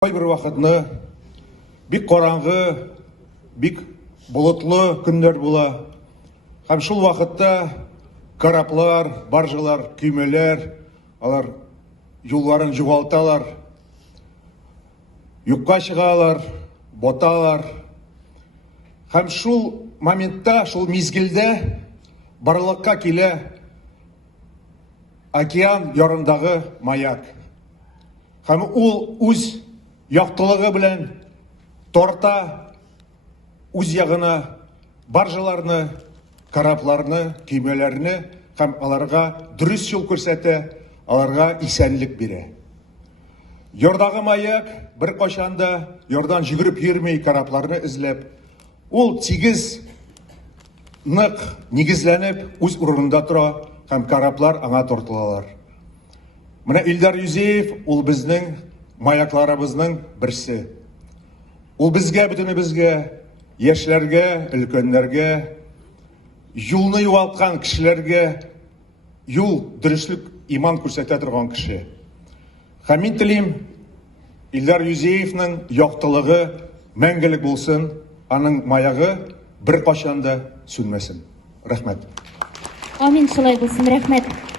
Бір вақытны бик қараңғы, бик болытлы күндер була. Һәм шул вакытта кораблар, баржалар, көймәләр, алар юлларын югалталар, юкка чыгалар, баталар. Һәм шул моментта, шул мизгилдә барлыкка килә океан ярындагы маяк. Һәм ул үз яктылыгы белән тарта үз ягына баржаларны, корабларны, көймәләрне һәм аларга дөрес юл күрсәтә, аларга исәнлек бирә. Ярдагы маяк бер качанда ярдан җигереп йөрми корабларны эзләп, ул 8 нык нигезләнеп үз урынында тора һәм кораблар аңа тартылалар. Менә Илдар Юзеев ул безнең маякларыбызның берсе. Ул безгә, бөтенебезгә, яшьләргә, өлкәннәргә, юлны югалткан кешеләргә юл, дөрестлек, иман күрсәтә торган кеше. Һәм мин телим, Илдар Юзеевның яктылыгы мәңгелек булсын, аның маягы бер качанда сүнмәсен. Рәхмәт. Амин, шулай булсын, рәхмәт.